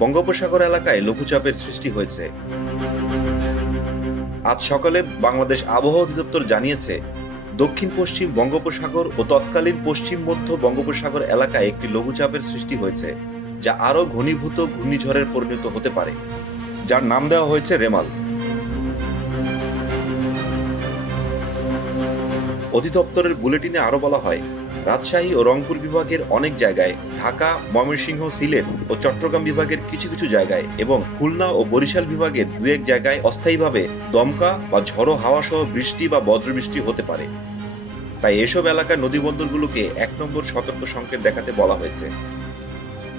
বঙ্গোপসাগর এলাকায় লঘুচাপের সৃষ্টি হয়েছে। আজ সকালে বাংলাদেশ আবহাওয়া অধিদপ্তর জানিয়েছে, দক্ষিণ পশ্চিম বঙ্গোপসাগর ও তৎকালীন পশ্চিম মধ্য বঙ্গোপসাগর এলাকায় একটি লঘুচাপের সৃষ্টি হয়েছে, যা আরও ঘনীভূত ঘূর্ণিঝড়ের পরিণত হতে পারে, যার নাম দেওয়া হয়েছে রেমাল। অধিদপ্তরের বুলেটিনে আরও বলা হয়, রাজশাহী ও রংপুর বিভাগের অনেক জায়গায়, ঢাকা, ময়মনসিংহ, সিলেট ও চট্টগ্রাম বিভাগের কিছু কিছু জায়গায় এবং খুলনা ও বরিশাল বিভাগের দু এক জায়গায় অস্থায়ীভাবে দমকা বা ঝড়ো হাওয়া সহ বৃষ্টি বা বজ্রবৃষ্টি হতে পারে। তাই এসব এলাকার নদীবন্দরগুলোকে ১ নম্বর সতর্ক সংকেত দেখাতে বলা হয়েছে।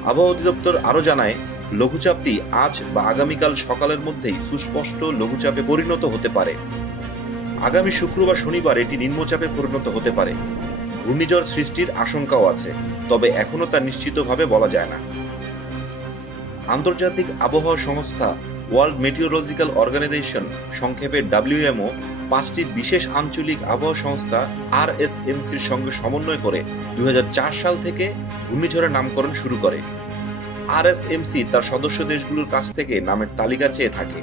আবহাওয়া অধিদপ্তর আরও জানায়, লঘুচাপটি আজ বা আগামীকাল সকালের মধ্যেই সুস্পষ্ট লঘুচাপে পরিণত হতে পারে। আগামী শুক্রবার শনিবার এটি নিম্নচাপে পরিণত হতে পারে। ঘূর্ণিঝড় সৃষ্টির আশঙ্কাও আছে, তবে এখনও তা নিশ্চিতভাবে বলা যায় না। আন্তর্জাতিক আবহাওয়া সংস্থা ওয়ার্ল্ড মেটিওরোলজিক্যাল অর্গানাইজেশন, সংক্ষেপে WMO, 5টি বিশেষ আঞ্চলিক আবহাওয়া সংস্থা RSMCর সঙ্গে সমন্বয় করে 2004 সাল থেকে ঘূর্ণিঝড়ের নামকরণ শুরু করে। RSMC তার সদস্য দেশগুলোর কাছ থেকে নামের তালিকা চেয়ে থাকে।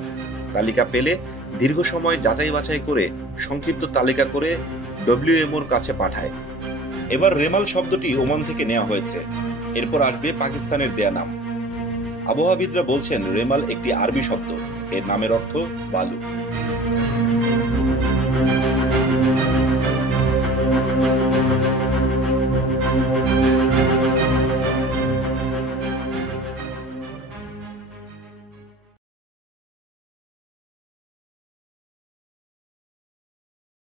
তালিকা পেলে দীর্ঘ সময় যাচাই বাছাই করে সংক্ষিপ্ত তালিকা করে WMOর কাছে পাঠায়। এবার রেমাল শব্দটি ওমান থেকে নেওয়া হয়েছে, এরপর আসবে পাকিস্তানের দেয়া নাম। আবহাওয়াবিদরা বলছেন, রেমাল একটি আরবি শব্দ, এর নামের অর্থ বালু।